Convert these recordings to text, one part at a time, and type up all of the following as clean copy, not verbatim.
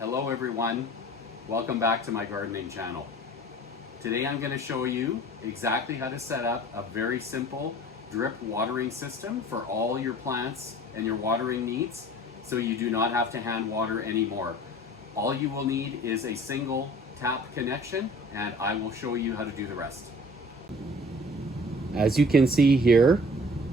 Hello everyone, welcome back to my gardening channel. Today I'm going to show you exactly how to set up a very simple drip watering system for all your plants and your watering needs, so you do not have to hand water anymore. All you will need is a single tap connection, and I will show you how to do the rest. As you can see here,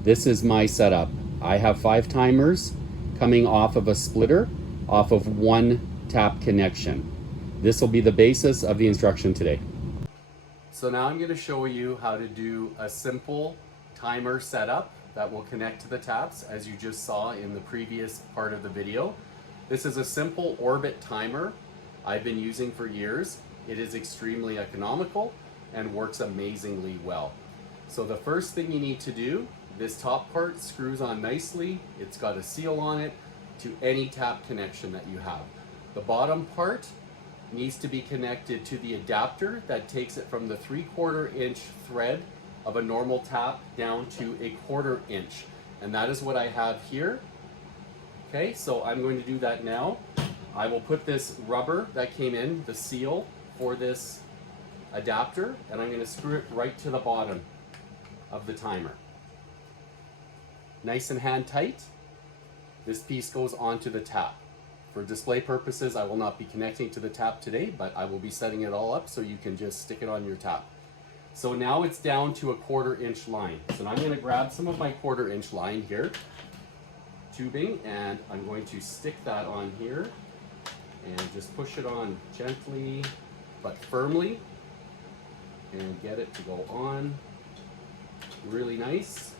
this is my setup. I have 5 timers coming off of a splitter off of one tap connection. This will be the basis of the instruction today. So now I'm going to show you how to do a simple timer setup that will connect to the taps, as you just saw in the previous part of the video. This is a simple orbit timer I've been using for years. It is extremely economical and works amazingly well. So the first thing you need to do, this top part screws on nicely. It's got a seal on it to any tap connection that you have. The bottom part needs to be connected to the adapter that takes it from the 3/4 inch thread of a normal tap down to a 1/4 inch. And that is what I have here. Okay, so I'm going to do that now. I will put this rubber that came in, the seal for this adapter, and I'm going to screw it right to the bottom of the timer. Nice and hand tight. This piece goes onto the tap. For display purposes, I will not be connecting to the tap today, but I will be setting it all up so you can just stick it on your tap. So now it's down to a 1/4 inch line. So now I'm going to grab some of my 1/4 inch line here, tubing, and I'm going to stick that on here and just push it on gently but firmly and get it to go on really nice.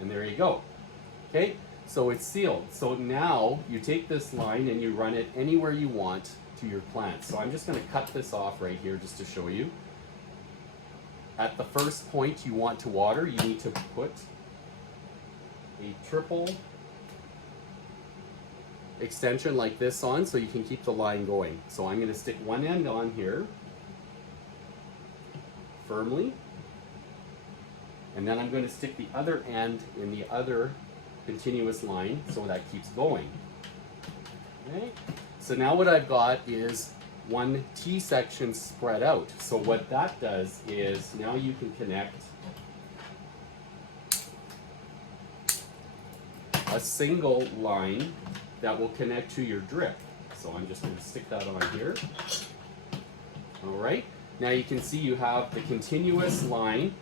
And there you go. Okay. So it's sealed. So now you take this line and you run it anywhere you want to your plants. So I'm just going to cut this off right here just to show you. At the first point you want to water, you need to put a triple extension like this on so you can keep the line going. So I'm going to stick one end on here firmly, and then I'm going to stick the other end in the other continuous line so that keeps going. Okay, so now what I've got is one T section spread out. So what that does is now you can connect a single line that will connect to your drip. So I'm just going to stick that on here. All right, now you can see you have the continuous line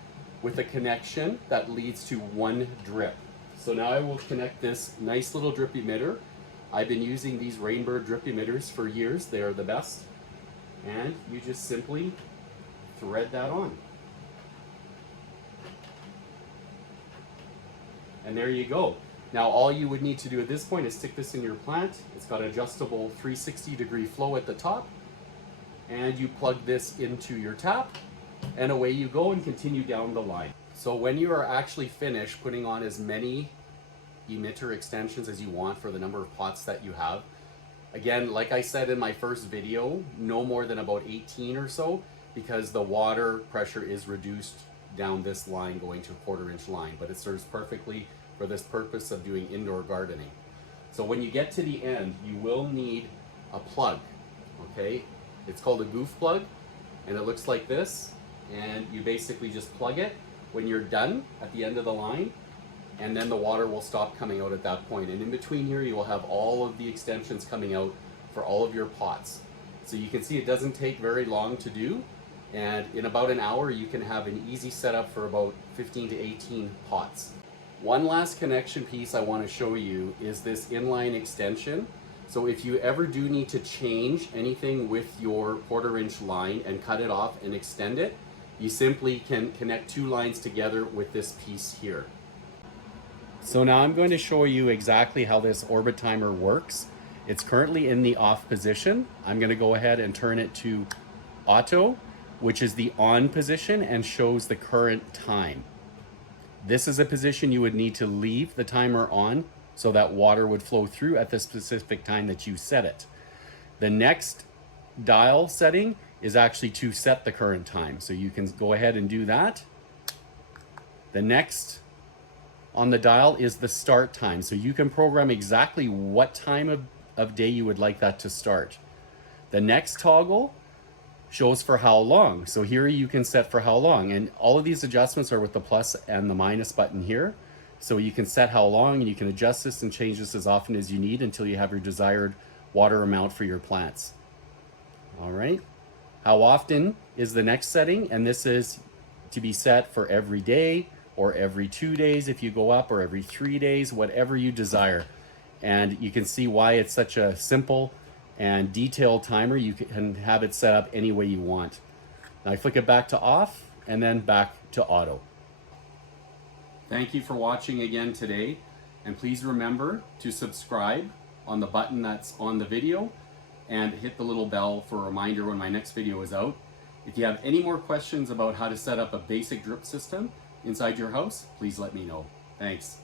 with a connection that leads to one drip. So now I will connect this nice little drip emitter. I've been using these Rainbird drip emitters for years. They are the best. And you just simply thread that on. And there you go. Now all you would need to do at this point is stick this in your plant. It's got adjustable 360-degree flow at the top. And you plug this into your tap, and away you go and continue down the line. So when you are actually finished putting on as many emitter extensions as you want for the number of pots that you have, again, like I said in my first video, no more than about 18 or so, because the water pressure is reduced down this line going to a 1/4 inch line, but it serves perfectly for this purpose of doing indoor gardening. So when you get to the end, you will need a plug, okay? It's called a goof plug, and it looks like this, and you basically just plug it when you're done at the end of the line, and then the water will stop coming out at that point. And in between here, you will have all of the extensions coming out for all of your pots. So you can see it doesn't take very long to do, and in about an hour, you can have an easy setup for about 15 to 18 pots. One last connection piece I want to show you is this inline extension. So if you ever do need to change anything with your 1/4 inch line and cut it off and extend it, you simply can connect 2 lines together with this piece here. So now I'm going to show you exactly how this orbit timer works. It's currently in the off position. I'm going to go ahead and turn it to auto, which is the on position and shows the current time. This is a position you would need to leave the timer on so that water would flow through at the specific time that you set it. The next dial setting is actually to set the current time. So you can go ahead and do that. The next on the dial is the start time. So you can program exactly what time of of day you would like that to start. The next toggle shows for how long. So here you can set for how long, and all of these adjustments are with the plus and the minus button here. So you can set how long, and you can adjust this and change this as often as you need until you have your desired water amount for your plants. All right. How often is the next setting, and this is to be set for every day or every 2 days if you go up, or every 3 days, whatever you desire. And you can see why it's such a simple and detailed timer. You can have it set up any way you want. Now I flick it back to off and then back to auto. Thank you for watching again today, and please remember to subscribe on the button that's on the video and hit the little bell for a reminder when my next video is out. If you have any more questions about how to set up a basic drip system inside your house, please let me know. Thanks.